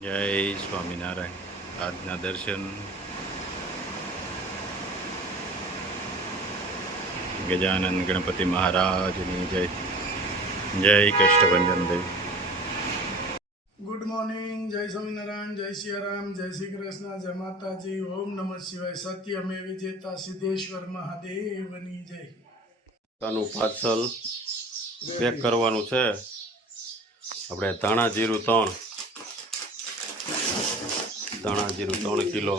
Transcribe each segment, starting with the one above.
જય સ્વામિનારાયણ. આજના દર્શન ગજાનંદ ગણપતિ મહારાજની જય. જય કષ્ટભંજન દેવી. ગુડ મોર્નિંગ, જય સ્વામિનારાયણ, જય સિયારામ, જય શ્રી કૃષ્ણ, જય માતાજી, ઓમ નમઃ શિવાય, સત્યમે વિજેતા સિદ્ધેશ્વર મહાદેવની જય. આનું પાર્સલ પેક કરવાનું છે. આપણે ધાણા જીરું 3 કિલો,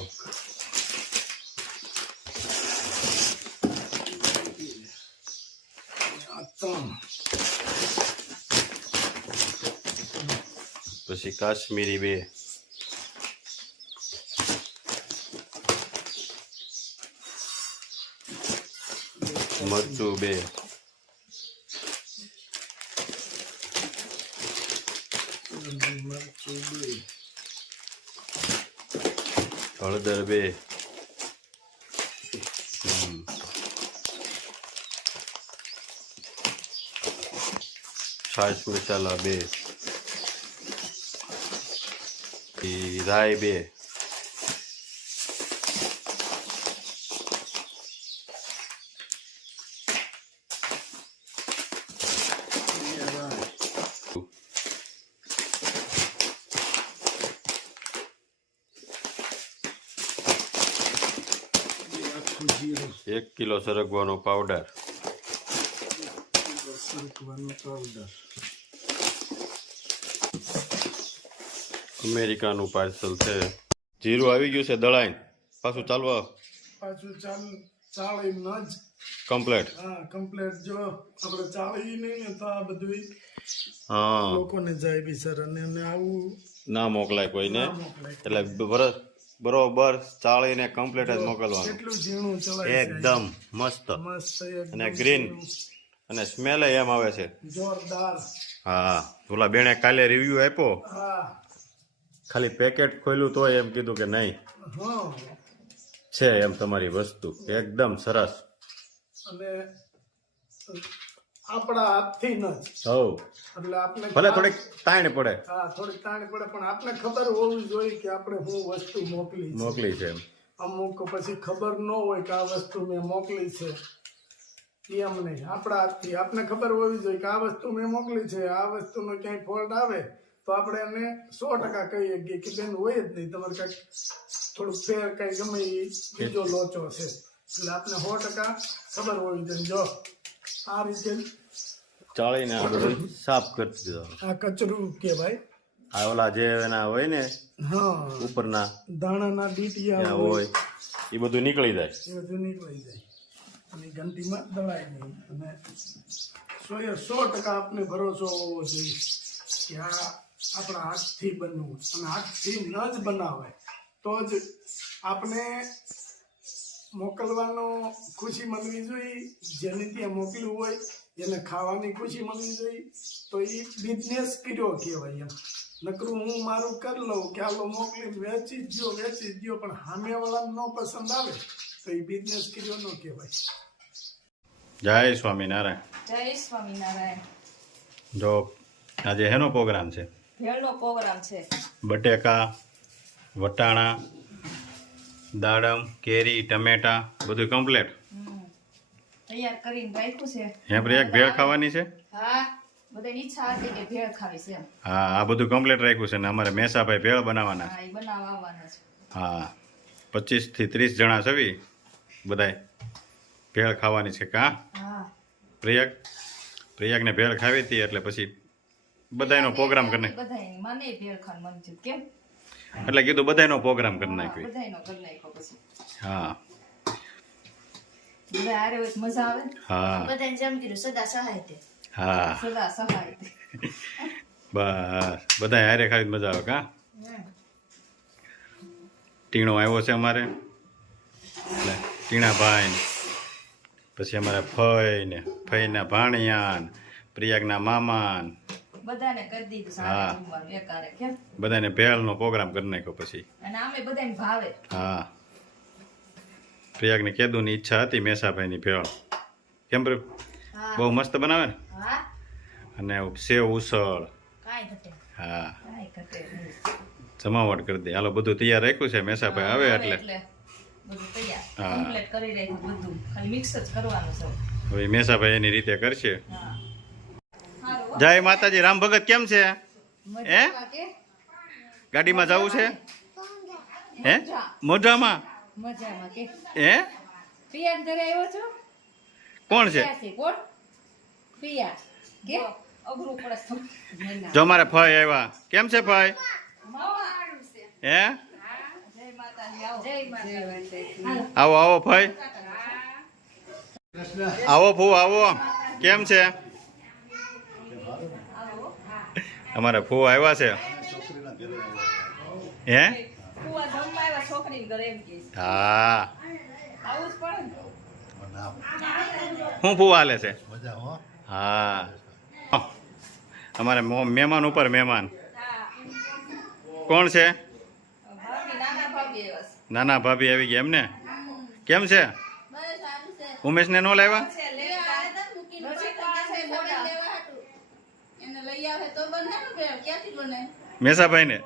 પછી કાશ્મીરી 2, મરચું 2, હળદર 2, છાશ મસાલા 2, રાઈ 2, જીરું, 1 કિલો સરગવાનો પાવડર, સરકવાનું પાવડર, અમેરિકાનું પાર્સલ છે. જીરું આવી ગયું છે દળાઈને, પાછું ચાલવા પાછું ચાળી ન જ કમ્પ્લેટ. હા કમ્પ્લેટ. જો આપણે ચાળી નહીં ને તો આ બધું હા, લોકોને જાય બિચારાને, અને આવું ના મોકલાય કોઈને, ના મોકલાય. એટલે બરોબર ચાળીને કમ્પ્લેટ જ મોકલવાનું. કેટલું ઝીણું ચલાય એકદમ મસ્ત મસ્ત, અને એકદમ ગ્રીન, ઝીણું, અને સ્મેલ એમ આવે છે. જોરદાર. હા, ઓલા બેને કાલે રિવ્યુ આપ્યો, હા ખાલી પેકેટ ખોલ્યું તોય એમ કીધું કે નહીં હા, છે એમ તમારી વસ્તુ એકદમ સરસ. અને આપણા હાથથી ન જ, હવ એટલે આપણે ભલે થોડીક તાણ પડે, હા થોડીક તાણ પડે, પણ આપણે ખબર હોવી જોઈએ કે આપણે શું વસ્તુ મોકલી છે. છે એમ. અમુક પછી ખબર ન હોય કે આ વસ્તુ મેં મોકલી છે, એમ નહીં. આપણા હાથથી આપણે ખબર હોવી જોઈએ કે આ વસ્તુ મેં મોકલી છે. આ વસ્તુનો ક્યાંય ફોલ્ટ આવે તો આપણે એને 100% કહીએ કે બેન હોય જ નહીં, તમારે કંઈક થોડુંક ફેર કંઈ ગમે એ બીજો લોચો છે, એટલે આપણે 100% ખબર હોવી જોઈએ. જો આ રીતે ચાળીને આ બધું સાફ કરી દીધો. આ કચરું કહેવાય. આ ઓલા જે એના હોય ને હા, ઉપરના દાણાના ડીટીયા ત્યાં હોય એ બધું નીકળી જાય. એ બધું નીકળી જાય અને ઘંટીમાં દળાય નહીં. અને 100% આપણે ભરોસો હોવો જોઈએ કે આ આપણા હાથથી બનવું, અને હાથથી ન જ બનાવાય તો જ આપણે મોકલવાનો ખુશી મળવી જોઈએ. જેને ત્યાં મોકલ્યું હોય એને ખાવાની ખુશી મળવી જોઈએ, તો એ બિઝનેસ કર્યો કહેવાય. એમ નકરું હું મારું કરી લઉં કે આલો મોકલી વેચી જ દો, પણ સામેવાળાને ન પસંદ આવે તો એ બિઝનેસ કર્યો ન કહેવાય. જય સ્વામિનારાયણ. જય સ્વામિનારાયણ. જો આજે હેનો પ્રોગ્રામ છે? ભેળનો પ્રોગ્રામ છે. બટેકા, વટાણા, દાડમ, કેરી, ટમેટા બધું કમ્પ્લેટ. તૈયાર કરીને રાખ્યું છે. હે પ્રિયા, ભેળ ખાવાની છે? હા, બધાની ઈચ્છા હતી કે ભેળ ખાવી છે એમ. હા, આ બધું કમ્પ્લેટ રાખ્યું છે ને અમારે મેસાભાઈ ભેળ બનાવવાના છે. હા, એ બનાવવા આવવાના છે. હા, 25 થી 30 જણા છવી બધાય ભેળ ખાવાની છે. કા હા, પ્રિયાગને ભેળ ખાવી હતી એટલે પછી બધાયનો પ્રોગ્રામ કરી નાખ્યો. બધાયની મને ભેળ ખાવાનું મન થયું. કેમ? એટલે કીધું બધાયનો પ્રોગ્રામ કરી હા, નાખ્યો. બધાયનો કરી નાખ્યો. પછી હા બધા હારે હોય તો મજા આવે. હા બધાને જેમ કીધું સદા સહાય તે. હા, સદા સહાય તે. બસ બધાય હારે ખાવી મજા આવે. કા ટીણો આવ્યો છે અમારે, એટલે ટીણાભાઈ, પછી અમારા ફઈના ભાણિયાન, પ્રિયાગના મામાન, બધાને કરી દીધું હા. સાંજે જમવાનું એકારે. કેમ? બધાને ભેળનો પ્રોગ્રામ કરી નાખ્યો પછી. અને આમે બધાને ભાવે. હા, પ્રિયાગને કેદુની ઈચ્છા હતી મેસાભાઈની ભેળ. કેમ પ્રભુ? હા. બહુ મસ્ત બનાવે ને. હા, અને સેવ ઉસળ. કાંઈ ઘટે. હા, કાંઈ ઘટે નહીં. જમાવટ કરી દે. હાલો બધું તૈયાર રાખ્યું છે. મેસાભાઈ આવે એટલે બધું તૈયાર હા. કમ્પ્લીટ કરી રાખ્યું બધું ખાલી મિક્સ જ કરવાનું છે હવે મેસાભાઈ એની રીતે કરશે. હા હારું હો. જય માતાજી. રામ ભગત કેમ છે? મજામાં કે? ગાડીમાં જવું છે? હે મોઢામાં? મજામાં કે? હે પિયા ઘરે આવ્યો છો? કોણ છે? ક્યાં છે કોણ? પિયા કે અઘરું પડે છે. જો મારે ફઈ આવ્યા. કેમ છે ફઈ? હે જય માતાજી આવો. જય માતાજી. આવો આવો ફઈ. આવો ફૂ આવો. કેમ છે? અમારે ફૂ આવ્યા છે. હે કુવા જમવા આવ્યા છોકરીને ઘરે એમ કે છે. હા આવું જ પડે ને. શું ફૂ હાલે છે? હા અમારે મહેમાન ઉપર મહેમાન. હા કોણ છે? ભાભી નાના ભાભી આવ્યા છે. નાના ભાભી આવી ગયા એમને? કેમ છે? ઉમેશને નો લાવ્યા? છે લેતા નજીક પાસે મોટા. મેસાભાઈ ને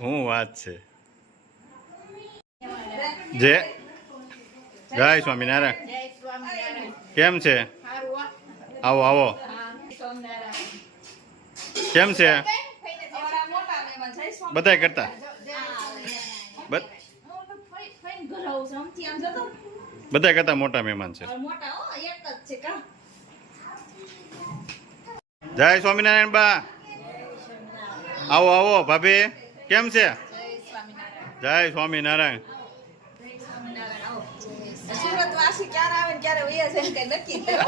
હું વાત છે. જય જય સ્વામિનારાયણ. જય સ્વામિનારાયણ. કેમ છે? હારું હો. આવો આવો. કેમ છે? અમારા મોટા મહેમાન જય સ્વામિનારાયણ. બધાય કરતા બધાય કરતા મોટા મહેમાન છે. જય સ્વામિનારાયણ બા. આવો આવો ભાભી. કેમ છે? જય સ્વામિનારાયણ. સુરતવાસી ક્યારે આવે ને ક્યારે વયા છે ને કઈ નક્કી જ નહીં.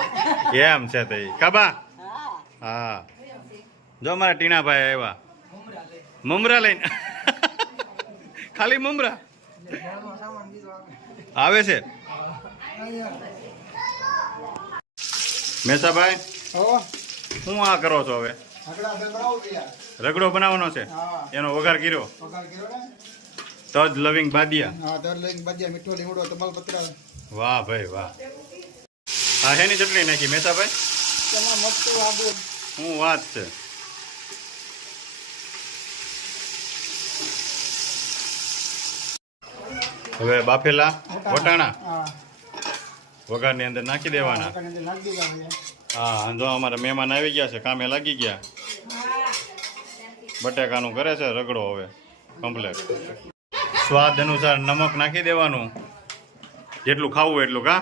કેમ છે તે કાબા? હા જો મારા ટીણાભાઈ આવ્યા. મમરા લઈને. ખાલી મમરા આવે છે. મેસાભાઈ શું આ કરો છો હવે? રગડો બનાવવાનો છે. એનો વઘાર કર્યો. તજ લવિંગ બાદિયા. વાહ ભાઈ વાહ. હા હેની ચટણી નાખી મેસાભાઈ? શું વાત છે. હવે બાફેલા વટાણા વઘારની અંદર નાખી દેવાના. હા જો અમારા મહેમાન આવી ગયા છે, કામે લાગી ગયા. બટેકાનું કરે છે રગડો હવે કમ્પ્લેટ. સ્વાદ અનુસાર નમક નાખી દેવાનું, જેટલું ખાવું એટલું. કા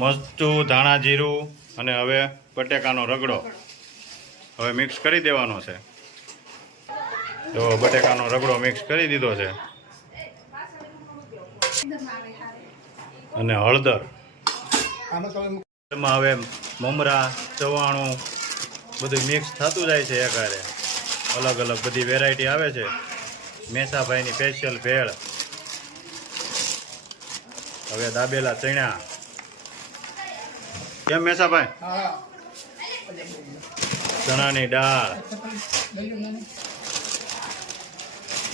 મરચું, ધાણા, જીરું અને હવે બટેકાનો રગડો હવે મિક્સ કરી દેવાનો છે. તો બટેકાનો રગડો મિક્સ કરી દીધો છે અને હળદર. એમાં હવે મમરા, ચવાણું બધું મિક્સ થતું જાય છે એકારે. અલગ અલગ બધી વેરાયટી આવે છે. મેસાભાઈની સ્પેશિયલ ભેળ. હવે દાબેલા ચણા. કેમ મેસાભાઈ? ચણાની દાળ,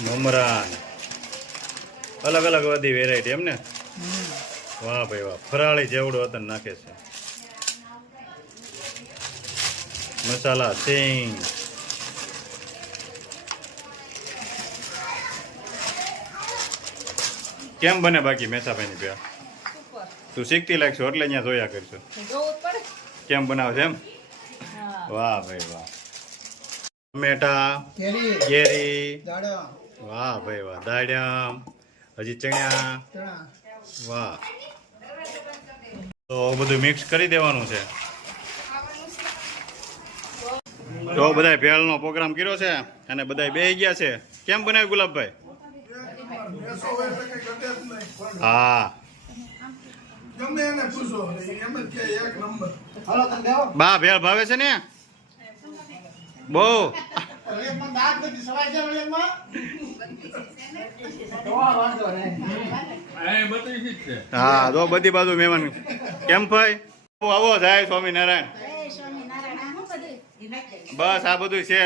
મમરા, અલગ અલગ બધી વેરાયટી એમને. વાહ ભાઈ વાહ. ફરાળી જેવડું હતું નાખે છે. મસાલા, સિંગ, કેમ બને બાકી મેસાભાઈની ભેળ? સુપર. તું શીખતી લાગશો એટલે અહીંયા જોયા કરશો જોવું જ પડે. કેમ બનાવે છે એમ. હા. વાહ ભાઈ વાહ. ટમેટા, કેરી, વાહ ભાઈ વાહ. દાડમ, હજી ચણા, વાહ. તો બધું મિક્સ કરી દેવાનું છે. તો બધાય ભેળનો પ્રોગ્રામ કર્યો છે અને બધાય બેહી ગયા છે. કેમ બનાવ્યું ગુલાબભાઈ? હા ગમે એને પૂછો એમ જ કે એક નંબર. બા ભેળ ભાવે છે ને બહુ? હા જો બધી બાજુ મહેમાન. કેમ ભાઈ? આવો જાય સ્વામિનારાયણ. બસ આ બધું છે.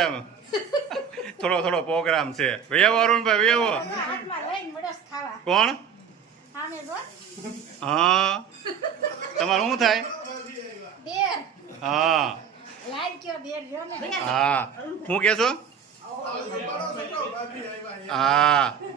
થોડો થોડો પ્રોગ્રામ છે. વૈયાવો અરુણભાઈ વૈયાવો. કોણ? હા તમારું શું થાય? હા હા શું કહેશો? અહીંયા હા